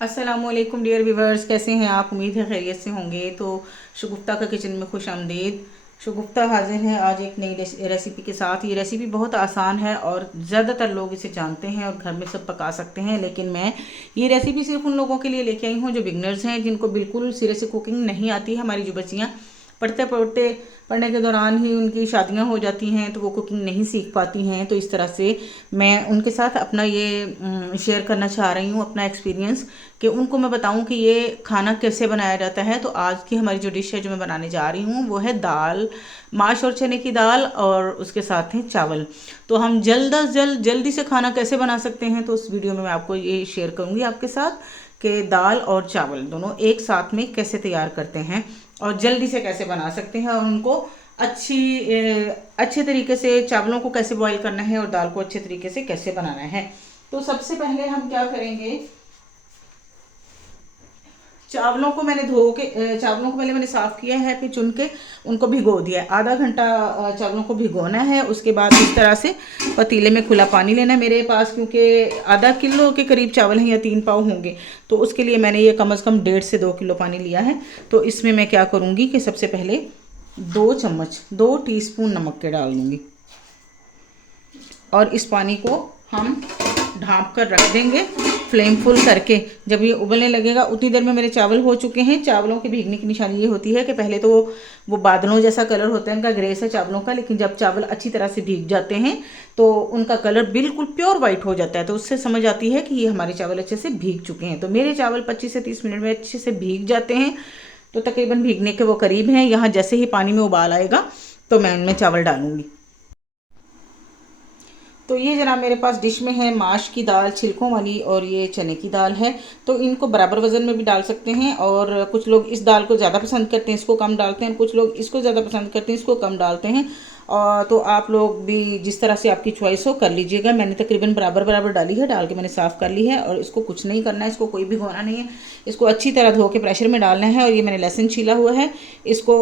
अस्सलामुअलैकुम dear viewers, कैसे हैं आप? उम्मीद है खैरियत से होंगे। तो शगुफ्ता का किचन में खुश आमदीद। शगुफ्ता हाजिर है आज एक नई रेसिपी के साथ। ये रेसिपी बहुत आसान है और ज़्यादातर लोग इसे जानते हैं और घर में सब पका सकते हैं, लेकिन मैं ये रेसिपी सिर्फ उन लोगों के लिए लेके आई हूँ जो बिगनर्स हैं, जिनको बिल्कुल सिरे से कुकिंग नहीं आती है। हमारी जो बच्चियाँ पढ़ने के दौरान ही उनकी शादियां हो जाती हैं तो वो कुकिंग नहीं सीख पाती हैं। तो इस तरह से मैं उनके साथ अपना ये शेयर करना चाह रही हूँ, अपना एक्सपीरियंस, कि उनको मैं बताऊं कि ये खाना कैसे बनाया जाता है। तो आज की हमारी जो डिश है जो मैं बनाने जा रही हूँ वो है दाल, माश और चने की दाल, और उसके साथ हैं चावल। तो हम जल्दी से खाना कैसे बना सकते हैं, तो उस वीडियो में मैं आपको ये शेयर करूँगी आपके साथ कि दाल और चावल दोनों एक साथ में कैसे तैयार करते हैं और जल्दी से कैसे बना सकते हैं, और उनको अच्छे तरीके से चावलों को कैसे बॉईल करना है और दाल को अच्छे तरीके से कैसे बनाना है। तो सबसे पहले हम क्या करेंगे, चावलों को पहले मैंने साफ़ किया है, फिर चुन के उनको भिगो दिया है। आधा घंटा चावलों को भिगोना है। उसके बाद इस तरह से पतीले में खुला पानी लेना है। मेरे पास क्योंकि आधा किलो के करीब चावल हैं या 3 पाव होंगे, तो उसके लिए मैंने ये कम से कम 1.5 से 2 किलो पानी लिया है। तो इसमें मैं क्या करूँगी कि सबसे पहले 2 टीस्पून नमक के डाल दूँगी और इस पानी को हम ढाँप कर रख देंगे फ्लेम फुल करके। जब ये उबलने लगेगा उतनी देर में मेरे चावल हो चुके हैं। चावलों के भीगने की निशानी ये होती है कि पहले तो वो बादलों जैसा कलर होता है, उनका ग्रे सा चावलों का, लेकिन जब चावल अच्छी तरह से भीग जाते हैं तो उनका कलर बिल्कुल प्योर वाइट हो जाता है। तो उससे समझ आती है कि ये हमारे चावल अच्छे से भीग चुके हैं। तो मेरे चावल 25 से 30 मिनट में अच्छे से भीग जाते हैं। तो तकरीबन भीगने के वो करीब हैं। यहाँ जैसे ही पानी में उबाल आएगा तो मैं इनमें चावल डालूंगी। तो ये जनाब मेरे पास डिश में है माश की दाल छिलकों वाली, और ये चने की दाल है। तो इनको बराबर वज़न में भी डाल सकते हैं, और कुछ लोग इस दाल को ज़्यादा पसंद करते हैं, इसको कम डालते हैं। कुछ लोग इसको ज़्यादा पसंद करते हैं, इसको कम डालते हैं। और तो आप लोग भी जिस तरह से आपकी चॉइस हो कर लीजिएगा। मैंने तकरीबन बराबर बराबर डाली है, डाल के मैंने साफ़ कर ली है। और इसको कुछ नहीं करना है, इसको कोई भी धोना नहीं है। इसको अच्छी तरह धो के प्रेशर में डालना है। और ये मैंने लहसुन छीला हुआ है, इसको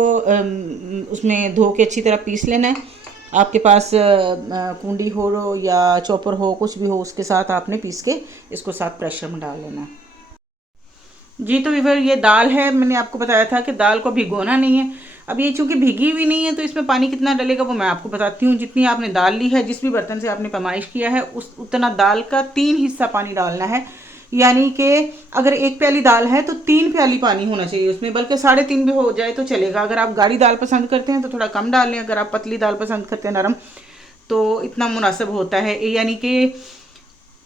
उसमें धो के अच्छी तरह पीस लेना है। आपके पास कुंडी हो या चॉपर हो, कुछ भी हो, उसके साथ आपने पीस के इसको साथ प्रेशर में डाल लेना है। जी तो वीवर ये दाल है, मैंने आपको बताया था कि दाल को भिगोना नहीं है। अब ये चूंकि भीगी हुई नहीं है तो इसमें पानी कितना डलेगा वो मैं आपको बताती हूँ। जितनी आपने दाल ली है, जिस भी बर्तन से आपने पैमाइश किया है, उस उतना दाल का 3 हिस्सा पानी डालना है। यानी कि अगर 1 प्याली दाल है तो 3 प्याली पानी होना चाहिए उसमें, बल्कि 3.5 भी हो जाए तो चलेगा। अगर आप गाढ़ी दाल पसंद करते हैं तो थोड़ा कम डाल लें, अगर आप पतली दाल पसंद करते हैं नरम, तो इतना मुनासिब होता है। यानी कि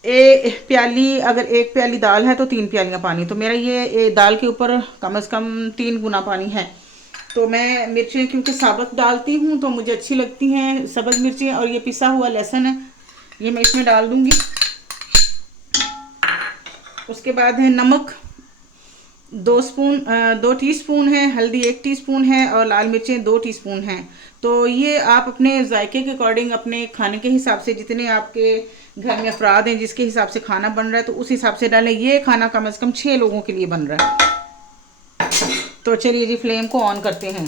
अगर 1 प्याली दाल है तो 3 प्यालियाँ पानी। तो मेरा ये दाल के ऊपर कम से कम 3 गुना पानी है। तो मैं मिर्चें क्योंकि साबुत डालती हूँ तो मुझे अच्छी लगती हैं सब्ज़ मिर्चें, और ये पिसा हुआ लहसुन है, ये मैं इसमें डाल दूँगी। उसके बाद है नमक 2 टीस्पून है, हल्दी 1 टीस्पून है, और लाल मिर्चें 2 टीस्पून हैं। तो ये आप अपने जायके के अकॉर्डिंग, अपने खाने के हिसाब से, जितने आपके घर में अफराद हैं जिसके हिसाब से खाना बन रहा है तो उस हिसाब से डालें। ये खाना कम से कम 6 लोगों के लिए बन रहा है। तो चलिए जी फ्लेम को ऑन करते हैं।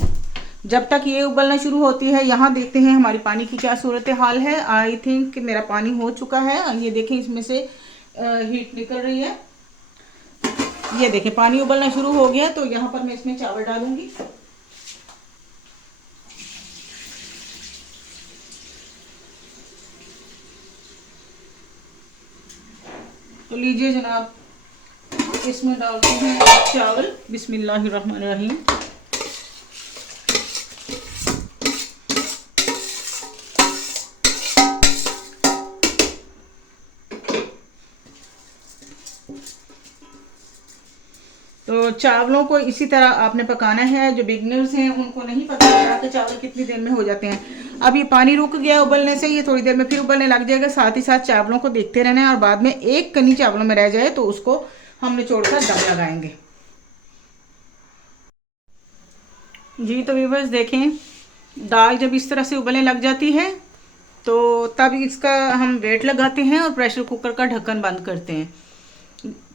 जब तक ये उबलना शुरू होती है, यहाँ देखते हैं हमारी पानी की क्या सूरत हाल है। आई थिंक मेरा पानी हो चुका है। ये देखें इसमें से हीट निकल रही है। ये देखें पानी उबलना शुरू हो गया। तो यहाँ पर मैं इसमें चावल डालूंगी। तो लीजिए जनाब, इसमें डालते हैं चावल। बिस्मिल्लाहिर्रहमानिर्रहीम। तो चावलों को इसी तरह आपने पकाना है। जो बिगनर्स हैं उनको नहीं पता चला कि चावल कितनी देर में हो जाते हैं। अब ये पानी रुक गया उबलने से, ये थोड़ी देर में फिर उबलने लग जाएगा। साथ ही साथ चावलों को देखते रहना है, और बाद में एक कनी चावलों में रह जाए तो उसको हम निचोड़ कर दम लगाएंगे। जी तो व्यूवर्स देखें, दाल जब इस तरह से उबलने लग जाती है तो तब इसका हम वेट लगाते हैं और प्रेशर कुकर का ढक्कन बंद करते हैं।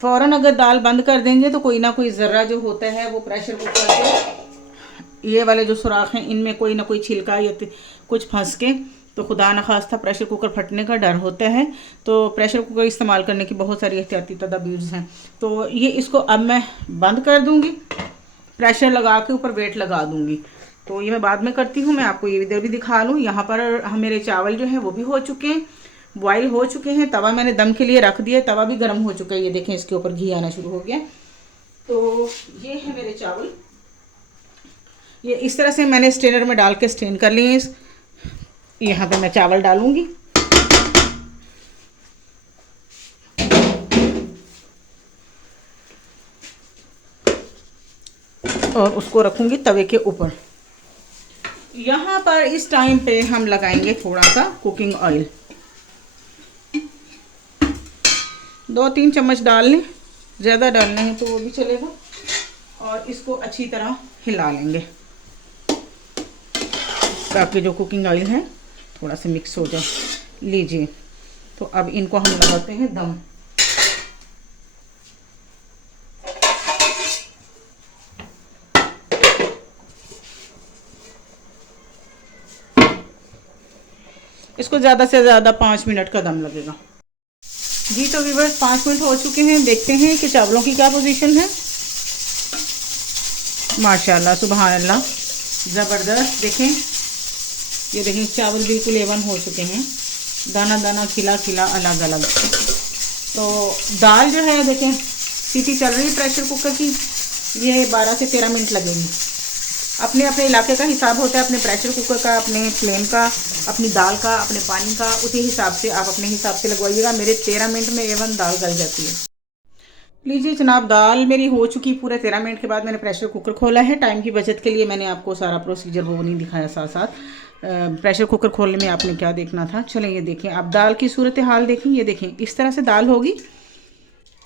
फ़ौरन अगर दाल बंद कर देंगे तो कोई ना कोई ज़र्रा जो होता है वो प्रेशर कुकर के ये वाले जो सुराख हैं इनमें कोई ना कोई छिलका या कुछ फंस के तो खुदा न खास्ता प्रेशर कुकर फटने का डर होता है, तो प्रेशर कुकर इस्तेमाल करने की बहुत सारी एहतियाती तदाबीर हैं। तो ये इसको अब मैं बंद कर दूँगी, प्रेशर लगा के ऊपर वेट लगा दूँगी। तो ये मैं बाद में करती हूँ। मैं आपको ये इधर भी दिखा लूँ। यहाँ पर मेरे चावल जो हैं वो भी हो चुके हैं, बॉयल हो चुके हैं। तवा मैंने दम के लिए रख दिया, तवा भी गर्म हो चुका है। ये देखें, इसके ऊपर घी आना शुरू हो गया। तो ये है मेरे चावल, ये इस तरह से मैंने स्ट्रेनर में डाल के स्ट्रेन कर लिए। यहाँ पे मैं चावल डालूंगी और उसको रखूंगी तवे के ऊपर। यहाँ पर इस टाइम पे हम लगाएंगे थोड़ा सा कुकिंग ऑयल, 2-3 चम्मच डाल लें, ज़्यादा डालने हैं तो वो भी चलेगा। और इसको अच्छी तरह हिला लेंगे ताकि जो कुकिंग ऑयल है थोड़ा सा मिक्स हो जाए। लीजिए, तो अब इनको हम लगाते हैं दम। इसको ज़्यादा से ज़्यादा 5 मिनट का दम लगेगा। जी तो व्यूअर्स 5 मिनट हो चुके हैं। देखते हैं कि चावलों की क्या पोजीशन है। माशाल्लाह, सुभान अल्लाह, ज़बरदस्त। देखें, ये देखें चावल बिल्कुल एवन हो चुके हैं, दाना दाना खिला खिला अलग अलग। तो दाल जो है देखें, सीटी चल रही है प्रेशर कुकर की, ये 12 से 13 मिनट लगेंगे। अपने अपने इलाके का हिसाब होता है, अपने प्रेशर कुकर का, अपने फ्लेम का, अपनी दाल का, अपने पानी का, उसी हिसाब से आप अपने हिसाब से लगवाइएगा। मेरे 13 मिनट में एवन दाल गल जाती है। लीजिए जनाब, दाल मेरी हो चुकी। पूरे 13 मिनट के बाद मैंने प्रेशर कुकर खोला है। टाइम की बचत के लिए मैंने आपको सारा प्रोसीजर वो नहीं दिखाया साथ साथ। प्रेशर कुकर खोलने में आपने क्या देखना था। चलें ये देखें, आप दाल की सूरत हाल देखें। ये देखें, इस तरह से दाल होगी।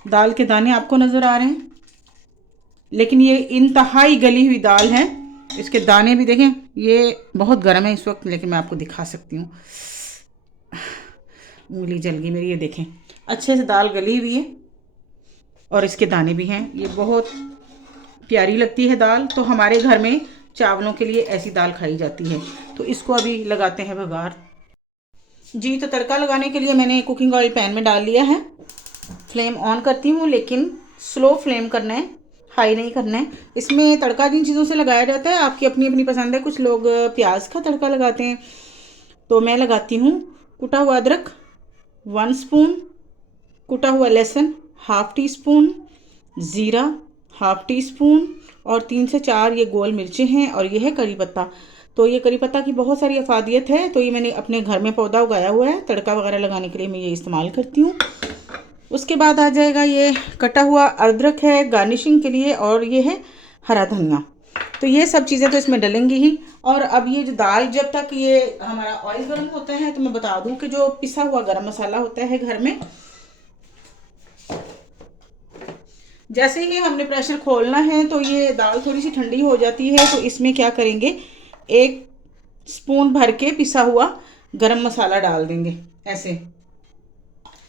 दाल के दाने आपको नज़र आ रहे हैं, लेकिन ये इंतहाई गली हुई दाल है। इसके दाने भी देखें, ये बहुत गर्म है इस वक्त, लेकिन मैं आपको दिखा सकती हूँ। उंगली जल गई मेरी। ये देखें, अच्छे से दाल गली हुई है और इसके दाने भी हैं। ये बहुत प्यारी लगती है दाल। तो हमारे घर में चावलों के लिए ऐसी दाल खाई जाती है। तो इसको अभी लगाते हैं बघार। जी तो तड़का लगाने के लिए मैंने कुकिंग ऑयल पैन में डाल लिया है। फ्लेम ऑन करती हूँ, लेकिन स्लो फ्लेम करना है, हाई नहीं करना है। इसमें तड़का जिन चीज़ों से लगाया जाता है आपकी अपनी अपनी पसंद है। कुछ लोग प्याज का तड़का लगाते हैं, तो मैं लगाती हूँ कुटा हुआ अदरक 1 स्पून, कुटा हुआ लहसुन 1/2 टी स्पून, ज़ीरा 1/2 टी स्पून और 3 से 4 ये गोल मिर्चें हैं। और ये है करी पत्ता। तो ये करी पत्ता की बहुत सारी अफादियत है, तो ये मैंने अपने घर में पौधा उगाया हुआ है। तड़का वगैरह लगाने के लिए मैं ये इस्तेमाल करती हूँ। उसके बाद आ जाएगा ये कटा हुआ अदरक है गार्निशिंग के लिए, और ये है हरा धनिया। तो ये सब चीज़ें तो इसमें डलेंगी ही। और अब ये जो दाल, जब तक ये हमारा ऑयल गर्म होता है, तो मैं बता दूं कि जो पिसा हुआ गरम मसाला होता है घर में, जैसे ही हमने प्रेशर खोलना है तो ये दाल थोड़ी सी ठंडी हो जाती है। तो इसमें क्या करेंगे, 1 स्पून भर के पिसा हुआ गरम मसाला डाल देंगे ऐसे।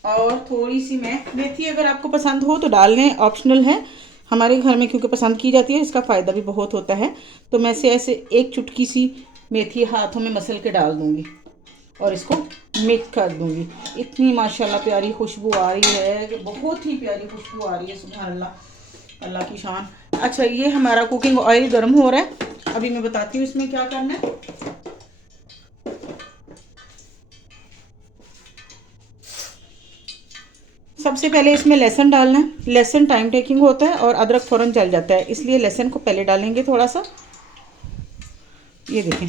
और थोड़ी सी मैं मेथी, अगर आपको पसंद हो तो डाल लें, ऑप्शनल है। हमारे घर में क्योंकि पसंद की जाती है, इसका फ़ायदा भी बहुत होता है। तो मैं से ऐसे 1 चुटकी सी मेथी हाथों में मसल के डाल दूँगी और इसको मिक्स कर दूँगी। इतनी माशाल्लाह प्यारी खुशबू आ रही है कि बहुत ही प्यारी खुशबू आ रही है। सुभान अल्लाह, अल्लाह की शान। अच्छा, ये हमारा कुकिंग ऑयल गर्म हो रहा है। अभी मैं बताती हूँ इसमें क्या करना है। सबसे पहले इसमें लहसुन डालना है। लहसुन टाइम टेकिंग होता है और अदरक फ़ौरन जल जाता है, इसलिए लहसुन को पहले डालेंगे थोड़ा सा। ये देखें,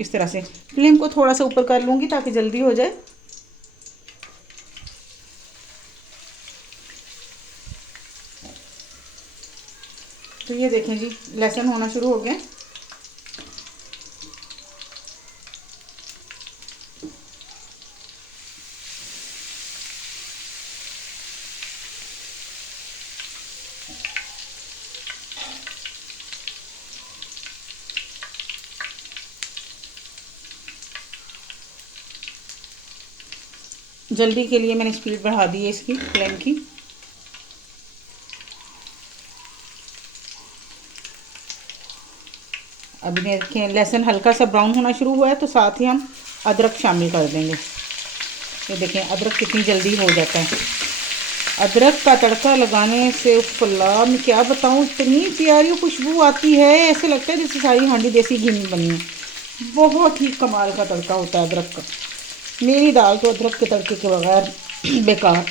इस तरह से फ्लेम को थोड़ा सा ऊपर कर लूँगी ताकि जल्दी हो जाए। तो ये देखें जी, लहसुन होना शुरू हो गया। जल्दी के लिए मैंने स्पीड बढ़ा दी है इसकी फ्लेम की। अभी देखें लहसुन हल्का सा ब्राउन होना शुरू हुआ है, तो साथ ही हम अदरक शामिल कर देंगे। ये देखें अदरक कितनी जल्दी हो जाता है। अदरक का तड़का लगाने से फुल्ला मैं क्या बताऊँ, इतनी प्यारी खुशबू आती है, ऐसे लगता है जैसे सारी हांडी देसी घी में बनी है। बहुत ही कमाल का तड़का होता है अदरक का। मेरी दाल तो अदरक के तड़के के बगैर बेकार।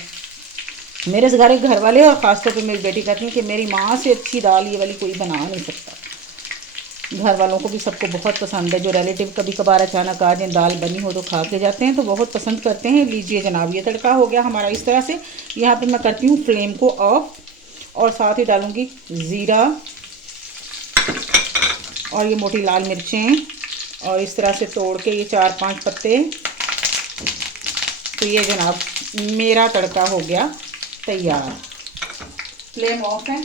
मेरे से घर वाले और ख़ासतौर पे मेरी बेटी कहती हैं कि मेरी माँ से अच्छी दाल ये वाली कोई बना नहीं सकता। घर वालों को भी सबको बहुत पसंद है। जो रिलेटिव कभी कभार अचानक आ जाए, दाल बनी हो तो खा के जाते हैं, तो बहुत पसंद करते हैं। लीजिए जनाब, ये तड़का हो गया हमारा इस तरह से। यहाँ पे मैं करती हूँ फ्लेम को ऑफ और साथ ही डालूँगी ज़ीरा और ये मोटी लाल मिर्चें और इस तरह से तोड़ के ये 4-5 पत्ते। तो ये जनाब मेरा तड़का हो गया तैयार। फ्लेम ऑफ है।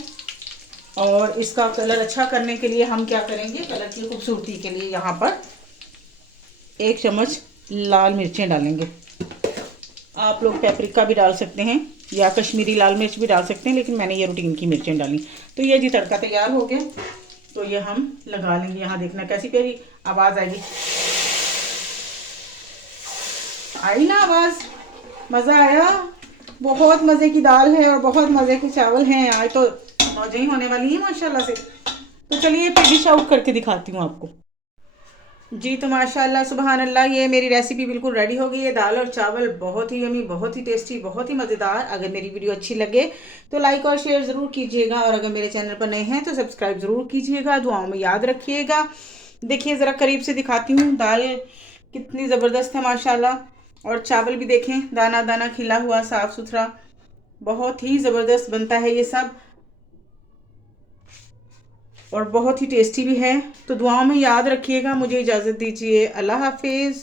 और इसका कलर अच्छा करने के लिए हम क्या करेंगे, कलर की खूबसूरती के लिए यहाँ पर 1 चम्मच लाल मिर्चें डालेंगे। आप लोग पेपरिका भी डाल सकते हैं या कश्मीरी लाल मिर्च भी डाल सकते हैं, लेकिन मैंने ये रूटीन की मिर्चें डाली। तो ये जी तड़का तैयार हो गया। तो ये हम लगा लेंगे। यहाँ देखना कैसी प्यारी आवाज़ आएगी। आई ना आवाज़, मज़ा आया। बहुत मज़े की दाल है और बहुत मज़े के चावल हैं। आज तो मौजें ही होने वाली हैं माशाल्लाह से। तो चलिए फिर डिश आउट करके दिखाती हूँ आपको। जी तो माशाल्लाह सुबहान अल्लाह, ये मेरी रेसिपी बिल्कुल रेडी हो गई है। दाल और चावल बहुत ही यमी, बहुत ही टेस्टी, बहुत ही मज़ेदार। अगर मेरी वीडियो अच्छी लगे तो लाइक और शेयर ज़रूर कीजिएगा, और अगर मेरे चैनल पर नए हैं तो सब्सक्राइब ज़रूर कीजिएगा। दुआओं में याद रखिएगा। देखिए ज़रा करीब से दिखाती हूँ, दाल कितनी ज़बरदस्त है माशाल्लाह। और चावल भी देखें, दाना दाना खिला हुआ, साफ़ सुथरा, बहुत ही ज़बरदस्त बनता है ये सब, और बहुत ही टेस्टी भी है। तो दुआओं में याद रखिएगा। मुझे इजाज़त दीजिए। अल्लाह हाफिज़।